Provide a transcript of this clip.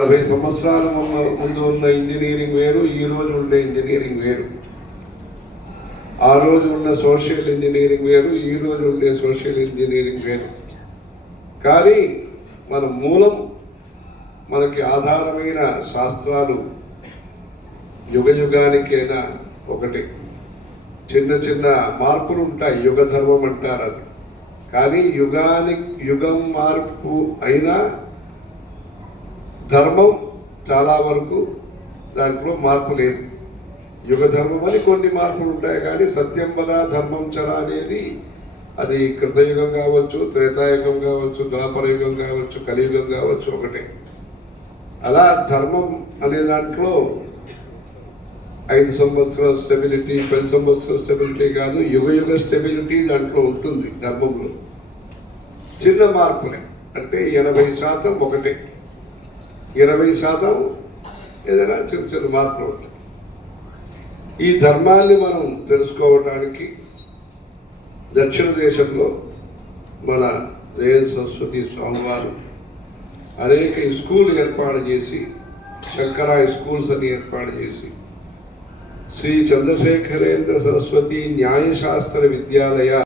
అరవై సంవత్సరాల ముందు- ముందు ఉన్న ఇంజనీరింగ్ వేరు ఈ రోజు ఉండే ఇంజనీరింగ్ వేరు. ఆ రోజు ఉన్న సోషల్ ఇంజనీరింగ్ వేరు ఈ రోజు ఉండే సోషల్ ఇంజనీరింగ్ వేరు. కానీ మన మూలం మనకి ఆధారమైన శాస్త్రాలు యుగ యుగానికైనా ఒకటి. చిన్న చిన్న మార్పులు ఉంటాయి యుగ ధర్మం అంటారు అది. కానీ యుగానికి యుగం మార్పు అయినా ధర్మం చాలా వరకు దాంట్లో మార్పు లేదు. యుగ ధర్మం అని కొన్ని మార్పులు ఉంటాయి కానీ సత్యం వద ధర్మం చర అనేది అది కృతయుగం కావచ్చు త్రేతాయుగం కావచ్చు ద్వాపరయుగం కావచ్చు కలియుగం కావచ్చు ఒకటే. అలా ధర్మం అనే దాంట్లో ఐదు సంవత్సరాల స్టెబిలిటీ పది సంవత్సరాల స్టెబిలిటీ కాదు యుగ యుగ స్టెబిలిటీ దాంట్లో ఉంటుంది ధర్మంలో. చిన్న మార్పులే. అంటే ఎనభై శాతం ఒకటే. ఇరవై శాతం ఏదైనా చిన్న చిన్న మార్పులు ఉంటాయి. ఈ ధర్మాన్ని మనం తెలుసుకోవడానికి దక్షిణ దేశంలో మన జయన్ సరస్వతి స్వామివారు అనేక స్కూల్ ఏర్పాటు చేసి శంకరాయ స్కూల్స్ అని ఏర్పాటు చేసి శ్రీ చంద్రశేఖరేంద్ర సరస్వతి న్యాయశాస్త్ర విద్యాలయ